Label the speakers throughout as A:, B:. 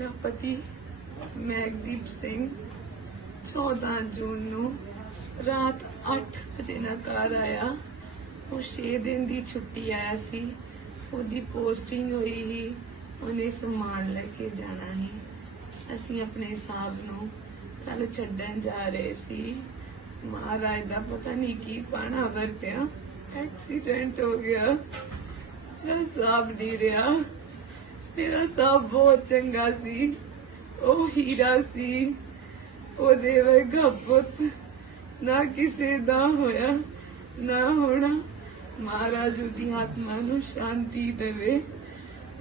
A: ਮੇਰਾ ਪਤੀ ਮੈਗਦੀਪ ਸਿੰਘ 14 ਜੂਨ ਨੂੰ ਰਾਤ 8 ਵਜੇ ਨਾਲ ਘਰ ਆਇਆ। ਉਹ 6 ਦਿਨ ਦੀ ਛੁੱਟੀ ਆਇਆ ਸੀ। ਉਹਦੀ ਪੋਸਟਿੰਗ ਹੋਈ ਸੀ। ਉਹਨੇ ਸਮਾਨ ਲੈ ਕੇ ਜਾਣਾ ਸੀ। ਅਸੀਂ ਆਪਣੇ ਸਾਹਬ ਨੂੰ ਕੱਲ ਛੱਡਣ ਜਾ ਰਹੇ ਸੀ। ਮਹਾਰਾਜ ਦਾ ਪਤਾ ਨਹੀਂ ਕੀ ਪਾਣਾ ਵਰਤਿਆ। ਐਕਸੀਡੈਂਟ ਹੋ ਗਿਆ। ਮੇਰਾ ਸਾਹਬ ਨਹੀਂ ਰਿਹਾ। ਸਾਹਬ ਬਹੁਤ ਚੰਗਾ ਸੀ। ਉਹ ਹੀਰਾ ਸੀ। ਉਹਦੇ ਵਰਗਾ ਪੁੱਤ ਨਾ ਕਿਸੇ ਦਾ ਹੋਇਆ, ਨਾ ਹੋਣਾ। ਮਹਾਰਾਜ ਦੀ ਆਤਮਾ ਨੂੰ ਸ਼ਾਂਤੀ ਦੇਵੇ।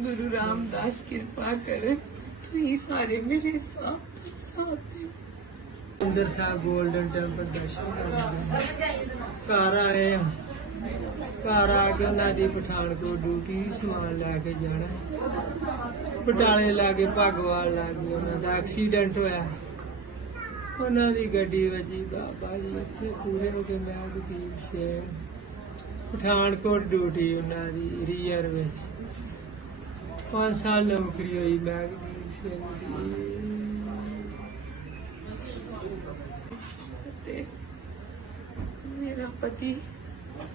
A: ਗੁਰੂ ਰਾਮਦਾਸ ਕਿਰਪਾ ਕਰੇ। ਤੁਸੀਂ ਸਾਰੇ ਮੇਰੇ ਸਾਥ ਸਾਥ
B: ਅੰਦਰ ਸਾਹਿਬ, ਗੋਲਡਨ ਟੈਂਪਲ ਦਰਸ਼ਨ ਕਰਦੇ ਘਰ ਆਏ ਆ। ਘਰ ਆ ਕੇ ਉਹਨਾਂ ਦੀ ਪਠਾਨਕੋਟ ਡਿਊਟੀ ਸਮਾਨ ਲੈ ਕੇ ਜਾਣਾ। ਬਟਾਲੇ ਲਾਗੇ ਭਗਵਾਲ ਲਾਗੇ ਉਹਨਾਂ ਦਾ ਐਕਸੀਡੈਂਟ ਹੋਇਆ। ਉਹਨਾਂ ਦੀ ਗੱਡੀ ਵੱਜੀ ਬਾਬਾ ਜੀ ਇੱਥੇ ਪੂਰੇ ਹੋ ਕੇ ਮੈਂ ਵਕੀਲ ਸੇ ਪਠਾਨਕੋਟ ਡਿਊਟੀ ਉਹਨਾਂ ਦੀ ਰੀਅਰ ਵਿੱਚ। ਪੰਜ ਸਾਲ ਨੌਕਰੀ ਹੋਈ ਮੈਂ ਵਕੀਲ ਸਿੰਘ ਦੀ।
A: ਤੇ ਮੇਰਾ ਪਤੀ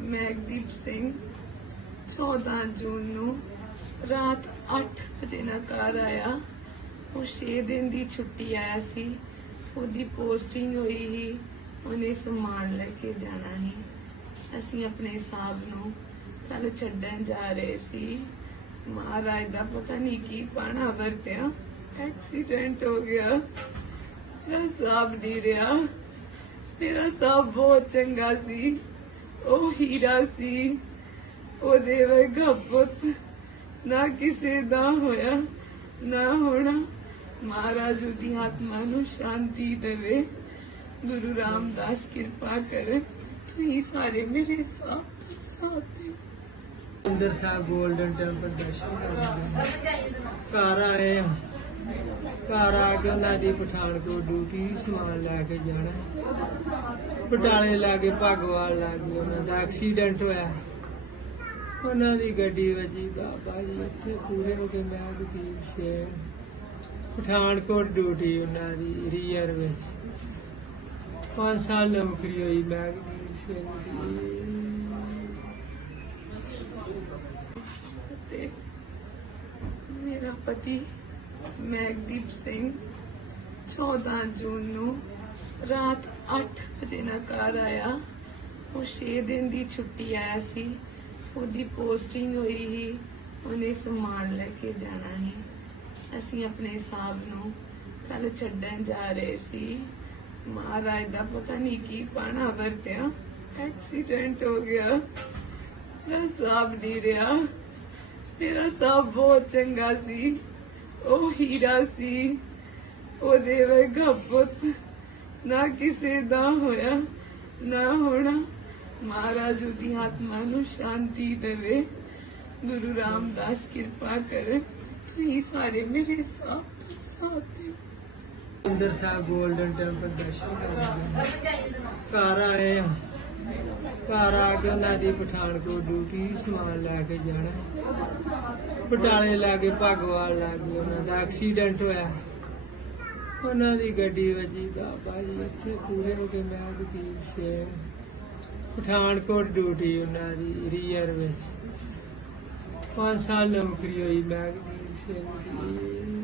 A: ਮੈਗਦੀਪ ਸਿੰਘ 14 ਜੂਨ ਨੂੰ ਰਾਤ 8 ਵਜੇ ਨਾਲ ਘਰ ਆਇਆ। ਉਹ 6 ਦਿਨ ਦੀ ਛੁੱਟੀ ਆਇਆ ਸੀ। ਉਹਦੀ ਪੋਸਟਿੰਗ ਹੋਈ ਸੀ, ਉਹਨੇ ਸਮਾਨ ਲੈ ਕੇ ਜਾਣਾ ਸੀ। ਅਸੀਂ ਆਪਣੇ ਸਾਹਬ ਨੂੰ ਕੱਲ ਛੱਡਣ ਜਾ ਰਹੇ ਸੀ। ਮਹਾਰਾਜ ਦਾ ਪਤਾ ਨਹੀਂ ਕੀ ਪਾਣਾ ਵਰਤਿਆ। ਐਕਸੀਡੈਂਟ ਹੋ ਗਿਆ। ਮੇਰਾ ਸਾਹਬ ਨਹੀਂ ਰਿਹਾ। ਮੇਰਾ ਸਾਹਬ ਬਹੁਤ ਚੰਗਾ ਸੀ। ਉਹ ਹੀਰਾ ਸੀ ਉਹਦੇ ਵਰਗਾ ਪੁੱਤ ਨਾ ਕਿਸੇ ਦਾ ਹੋਇਆ, ਨਾ ਹੋਣਾ। ਮਹਾਰਾਜ ਦੀ ਆਤਮਾ ਨੂੰ ਸ਼ਾਂਤੀ ਦੇਵੇ। ਗੁਰੂ ਰਾਮਦਾਸ ਕਿਰਪਾ ਕਰੇ। ਤੁਸੀਂ ਸਾਰੇ ਮੇਰੇ ਸਾਥ ਸਾਥ।
B: ਅੰਦਰ ਸਾਹਿਬ, ਗੋਲਡਨ ਟੈਂਪਲ ਦਰਸ਼ਨ ਕਰਦੇ ਘਰ ਆਏ ਘਰ ਆ ਕੇ ਉਹਨਾਂ ਦੀ ਪਠਾਨਕੋਟ ਡਿਊਟੀ, ਸਮਾਨ ਲੈ ਕੇ ਜਾਣਾ। ਬਟਾਲੇ ਲਾਗੇ ਭਗਵਾਲ ਲਾਗੇ ਉਹਨਾਂ ਦਾ ਐਕਸੀਡੈਂਟ ਹੋਇਆ। ਉਹਨਾਂ ਦੀ ਗੱਡੀ ਵੱਜੀ, ਬਾਬਾ ਜੀ, ਇੱਥੇ ਪੂਰੇ ਹੋ ਕੇ ਮੈਂ ਵਕੀਲ ਸੇ ਪਠਾਨਕੋਟ ਡਿਊਟੀ ਉਹਨਾਂ ਦੀ ਰੀਅਰ ਵਿੱਚ। ਪੰਜ ਸਾਲ ਨੌਕਰੀ ਹੋਈ, ਮੈਂ ਵਕੀਲ ਸਿੰਘ ਦੀ
A: ਮੇਰਾ ਪਤੀ ਮੈਗਦੀਪ ਸਿੰਘ 14 ਜੂਨ ਨੂੰ ਰਾਤ 8 ਵਜੇ ਨਾਲ ਘਰ ਆਇਆ। ਉਹ 6 ਦਿਨ ਦੀ ਛੁੱਟੀ ਆਇਆ ਸੀ। ਉਹਦੀ ਪੋਸਟਿੰਗ ਹੋਈ ਸੀ। ਉਹਨੇ ਸਮਾਨ ਲੈ ਕੇ ਜਾਣਾ ਸੀ। ਅਸੀਂ ਆਪਣੇ ਸਾਹਬ ਨੂੰ ਕੱਲ ਛੱਡਣ ਜਾ ਰਹੇ ਸੀ। ਮਹਾਰਾਜ ਦਾ ਪਤਾ ਨਹੀਂ ਕੀ ਪਾਣਾ ਵਰਤਿਆ। ਐਕਸੀਡੈਂਟ ਹੋ ਗਿਆ। ਮੇਰਾ ਸਾਹਬ ਨਹੀਂ ਰਿਹਾ। ਮੇਰਾ ਸਾਹਬ ਬਹੁਤ ਚੰਗਾ ਸੀ। ਉਹ ਹੀਰਾ ਸੀ ਉਹਦੇ ਵਰਗਾ ਪੁੱਤ ਨਾ ਕਿਸੇ ਦਾ ਹੋਇਆ, ਨਾ ਹੋਣਾ। ਮਹਾਰਾਜ ਦੀ ਆਤਮਾ ਨੂੰ ਸ਼ਾਂਤੀ ਦੇਵੇ। ਗੁਰੂ ਰਾਮਦਾਸ ਕਿਰਪਾ ਕਰੇ। ਤੁਸੀਂ ਸਾਰੇ ਮੇਰੇ ਸਾਥ ਸਾਥ ਦਿਓ।
B: ਅੰਦਰ ਸਾਹਿਬ ਗੋਲਡਨ ਟੈਂਪਲ ਦਰਸ਼ਨ ਕਰਦੇ ਘਰ ਆਏ। ਆ ਘਰ ਆ ਕੇ ਉਹਨਾਂ ਦੀ ਪਠਾਨਕੋਟ ਡਿਊਟੀ ਸਮਾਨ ਲੈ ਕੇ ਜਾਣਾ। ਬਟਾਲੇ ਲਾਗੇ ਭਗਵਾਲ ਲਾਗੇ ਉਹਨਾਂ ਦਾ ਐਕਸੀਡੈਂਟ ਹੋਇਆ। ਉਹਨਾਂ ਦੀ ਗੱਡੀ ਵੱਜੀ, ਬਾਬਾ ਭਾਈ ਇੱਥੇ ਪੂਰੇ ਹੋ ਕੇ ਮੈਂ ਵਕੀਲ ਸੇ। ਪਠਾਨਕੋਟ ਡਿਊਟੀ ਉਹਨਾਂ ਦੀ ਰੀਅਰ ਵਿੱਚ। ਪੰਜ ਸਾਲ ਨੌਕਰੀ ਹੋਈ, ਮੈਂ ਵਕੀਲ ਸਿੰਘ ਦੀ